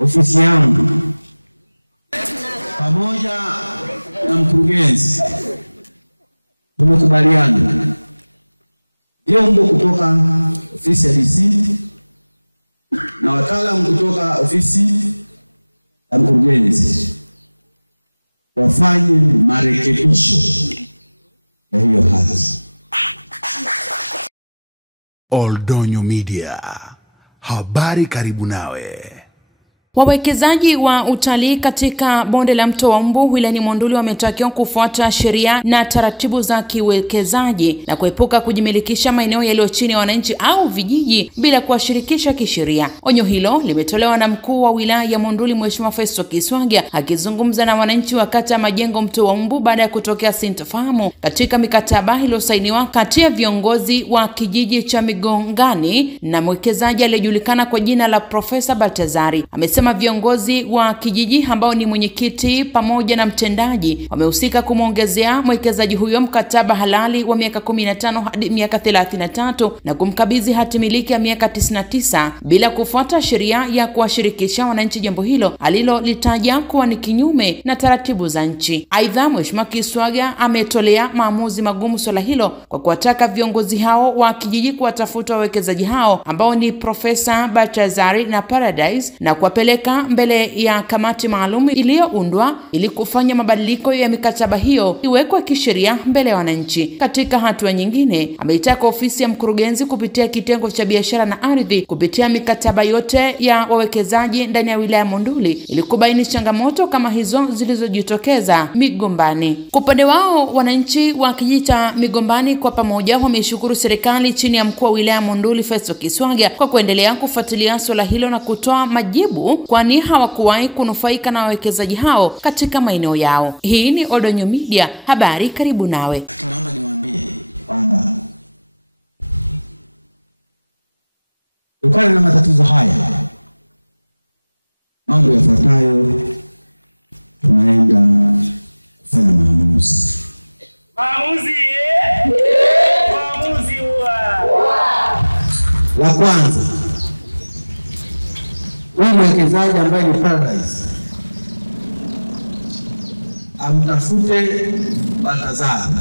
ofisi yangu pamoja na mkurugenzi tumekubaliana vyombo kutoka ofisi ya DC na wataalamu kutoka ofisi ya mkurugenzi wafanye marekebisho ya hiyo hati. Oldonyo Media, habari karibu nawe. Wawekezaji wa utalii katika bonde la mto wa Mbu wilayani Monduli wametakiwa kufuata sheria na taratibu za kiwekezaji na kuepuka kujimilikisha maeneo yaliyo chini ya wananchi au vijiji bila kuwashirikisha kisheria. Onyo hilo limetolewa na mkuu wa wilaya ya Monduli Mheshimiwa Festo Kiswaga akizungumza na wananchi wa kata Majengo mto wa Mbu baada ya kutokea sintofahamu katika mikataba iliyosainiwa kati ya viongozi wa kijiji cha Migongani na mwekezaji aliyejulikana kwa jina la Profesa Baltazari. Amesema viongozi wa kijiji ambao ni mwenyekiti pamoja na mtendaji wamehusika kumuongezea mwekezaji huyo mkataba halali wa miaka 15 hadi miaka 33 na kumkabidhi hati miliki ya miaka 99 bila kufuata sheria ya kuwashirikisha wananchi, jambo hilo alilolitaja kuwa ni kinyume na taratibu za nchi. Aidha, Mheshimiwa Kiswaga ametolea maamuzi magumu swala hilo kwa kuwataka viongozi hao wa kijiji kuwatafuta wawekezaji hao ambao ni Profesa Baltazari na Paradise na kuwapeleka mbele ya kamati maalum iliyoundwa ili kufanya mabadiliko ya mikataba hiyo iwekwe kisheria mbele ya wananchi. Katika hatua nyingine, ameitaka ofisi ya mkurugenzi kupitia kitengo cha biashara na ardhi kupitia mikataba yote ya wawekezaji ndani ya wilaya Monduli ili kubaini changamoto kama hizo zilizojitokeza Migombani. Kwa upande wao, wananchi wa kijiji cha Migombani kwa pamoja wameshukuru serikali chini ya mkuu wa wilaya Monduli Festo Kiswaga kwa kuendelea kufuatilia swala hilo na kutoa majibu, kwani hawakuwahi kunufaika na wawekezaji hao katika maeneo yao. Hii ni Oldonyo Media, habari karibu nawe. Naomba niwaambie kwamba kutokana na matatizo haya, mambo yafuatayo tunaenda kufanya maamuzi. La kwanza, huyu mwekezaji ambaye ni Paradise amtafute Baltazari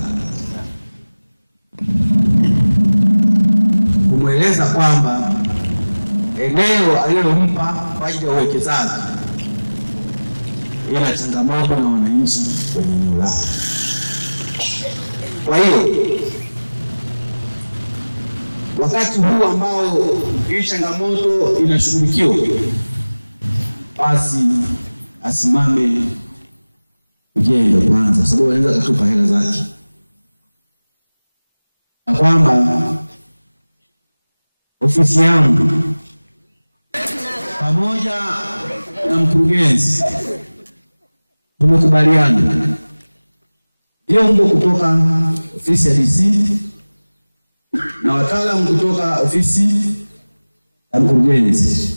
kumweleza kwamba eneo alilompa kwa ajili ya uwekezaji ina changamoto na wananchi kwenye eneo lake. Kwa hiyo wakati huu ambao hii changamoto inashughulikiwa, basi asimame kujenga kwanza, sababu anaweza kutupa hela zake, na kwamba ofisi yangu pamoja na mkurugenzi tumekubaliana vyombo kutoka ofisi ya DC na wataalamu kutoka ofisi ya mkurugenzi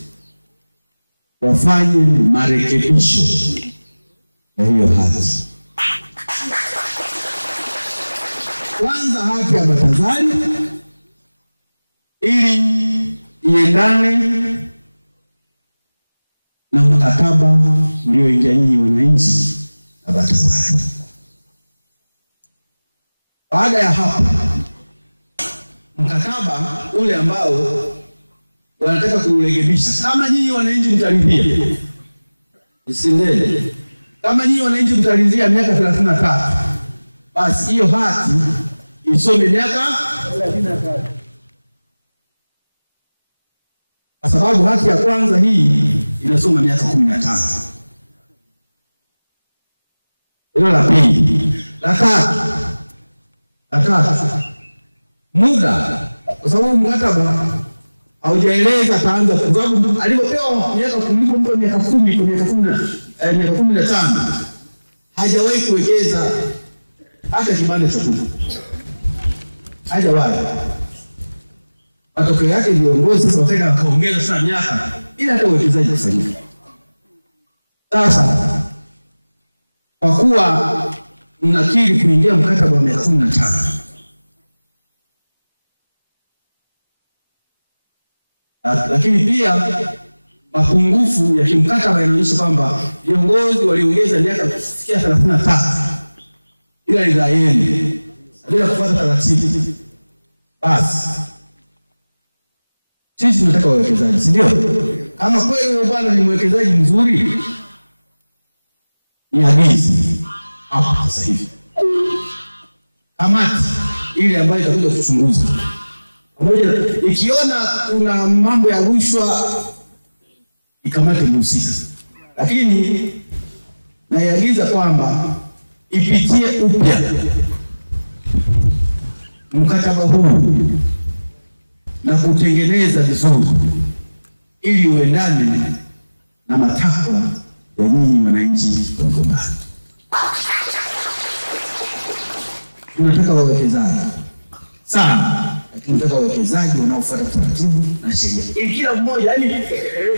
wafanye marekebisho ya hiyo hati. Kwanza hati ya Baltazari ili iendane na mkataba ulioingia nyinyi wananchi na Baltazari. Baada ya hapo, mkataba ule ambao wanataka kuurekebisha, kama nyinyi wananchi mtaridhia, isindele, kama nyinyi wananchi mtaridhia miaka 33, basi hiyo hati isome miaka 33. Kwa sababu hati ya kwanza hii inasoma miaka 15. Hilo la pili. La tatu, muda, kwa sababu mkataba haujaeleza taanza, kwa sababu alipopewa miaka kuliko mtu miaka 10 miaka 15 hajawahi kuwekeza hata kibanda cha kuku, hajawahi. Matokeo yake viongozi sasa wataka kaongeza sana miaka ila hata uwekezaji kufanyika. Sasa kwa kuwa mnakiri kuingia mkataba wa miaka 15, lakini pia mapungufu ya kimkataba yanaonyesha kwamba viongozi waliongeza miaka kufikia 33 bila ridhaa yenu, bila kufuata taratibu. Basi sisi tunataka wawekezaji, si ndio? Kama kweli bwana ni mwekezaji mzuri, ni agizi hapa sasa hivi kamati ile ambayo itakuja kuchunguza, pamoja ikiona kuna mambo ya rushwa ikamate mhusika, lakini naiagiza kwamba ipitie upya mkataba huu na kutengeneza vizuri ili uendane na matakwa ya nyinyi wananchi wa Mkombani. Tunataka wawekezaji sana, lakini tunataka wawekezaji wanaofuata taratibu na sheria. Ili kila mmoja, yani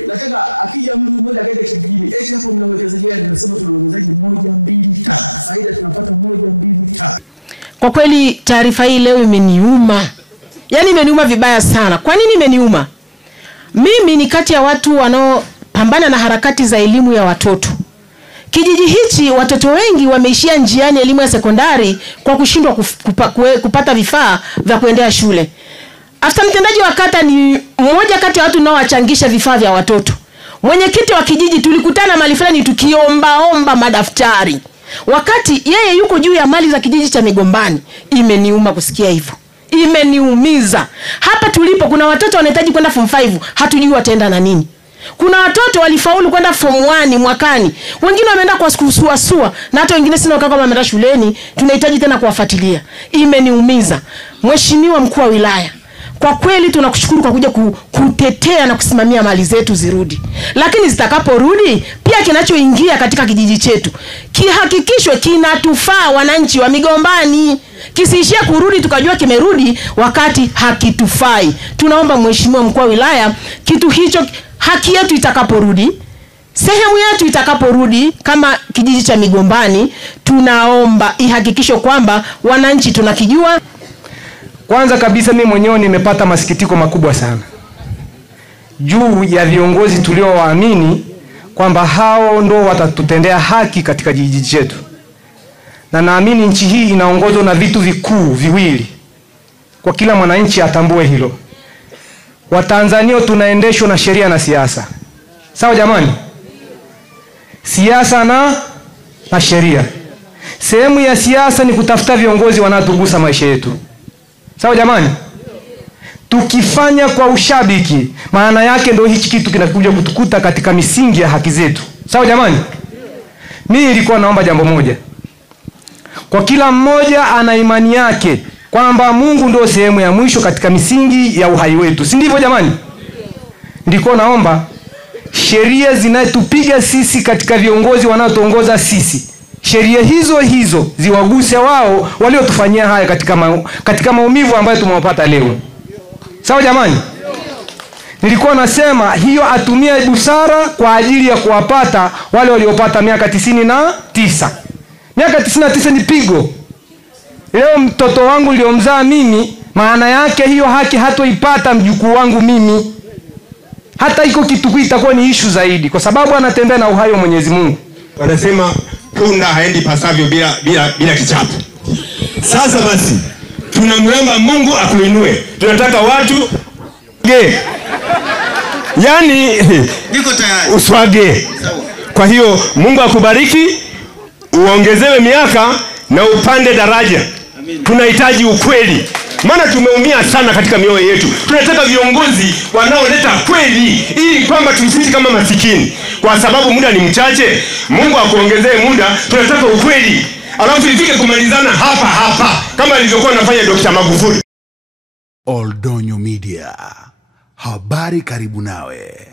nataka akija mtu mmoja akaenda kijijini, hapo mna wawekezaji gani? Tunasema tuna wawekezaji 1, 2, 3. Faida tunapata 1, 2, 3. Kwa kweli taarifa hii leo imeniuma. Yaani imeniuma vibaya sana. Kwa nini imeniuma? Mimi ni kati ya watu wanaopambana na harakati za elimu ya watoto. Kijiji hichi watoto wengi wameishia njiani elimu ya sekondari kwa kushindwa kupata vifaa vya kuendea shule. After mtendaji wa kata ni mmoja kati ya watu wanaowachangisha vifaa vya watoto. Mwenyekiti wa kijiji tulikutana mahali fulani tukiomba madaftari. Wakati yeye yuko juu ya mali za kijiji cha Migombani. Imeniuma kusikia hivyo. Imeniumiza. Hapa tulipo kuna watoto wanahitaji kwenda form 5, hatujui wataenda na nini. Kuna watoto walifaulu kwenda form 1 mwakani. Wengine wameenda kwa suasua na hata wengine sina kama wameenda shuleni, tunahitaji tena kuwafuatilia. Imeniumiza. Mheshimiwa mkuu wa wilaya, kwa kweli tunakushukuru kwa kuja kutetea na kusimamia mali zetu zirudi. Lakini zitakaporudi, pia kinachoingia katika kijiji chetu kihakikishwe kinatufaa wananchi wa Migombani. Kisiishie kurudi tukajua kimerudi wakati hakitufai. Tunaomba Mheshimiwa mkuu wa wilaya, kitu hicho haki yetu itakaporudi, sehemu yetu itakaporudi kama kijiji cha Migombani, tunaomba ihakikishwe kwamba wananchi tunakijua. Kwanza kabisa mimi mwenyewe nimepata masikitiko makubwa sana juu ya viongozi tuliowaamini kwamba hao ndo watatutendea haki katika kijiji chetu. Na naamini nchi hii inaongozwa na vitu vikuu viwili. Kwa kila mwananchi atambue hilo. Watanzania tunaendeshwa na sheria na siasa. Sawa jamani? Siasa na sheria. Sehemu ya siasa ni kutafuta viongozi wanaotugusa maisha yetu. Sawa jamani? Tukifanya kwa ushabiki, maana yake ndio hichi kitu kinakuja kutukuta katika misingi ya haki zetu. Sawa jamani? Mimi nilikuwa naomba jambo moja. Kwa kila mmoja ana imani yake kwamba Mungu ndio sehemu ya mwisho katika misingi ya uhai wetu. Si ndivyo jamani? Nilikuwa naomba sheria zinatupiga sisi katika viongozi wanaotuongoza sisi, sheria hizo ziwaguse wao waliotufanyia haya katika maumivu ambayo tumewapata leo. Sawa jamani? Nilikuwa nasema hiyo atumie busara kwa ajili ya kuwapata wale waliopata miaka 99. Miaka 99 ni pigo. Leo mtoto wangu niliomzaa mimi, maana yake hiyo haki hatoipata mjukuu wangu mimi. Hata iko kitu itakuwa ni issue zaidi kwa sababu anatembea na uhai wa Mwenyezi Mungu. Wanasema punda haendi pasavyo bila kichapo. Sasa basi tunamwomba Mungu akuinue. Tunataka watu yani niko tayari uswage. Kwa hiyo Mungu akubariki, uongezewe miaka na upande daraja. Tunahitaji ukweli. Maana tumeumia sana katika mioyo yetu. Tunataka viongozi wanaoleta kweli ili kwamba tusisi kama masikini. Kwa sababu muda ni mchache, Mungu akuongezee muda. Tunataka ukweli. Alafu ifike kumalizana hapa kama alivyokuwa anafanya Dr. Magufuli. Oldonyo Media. Habari karibu nawe.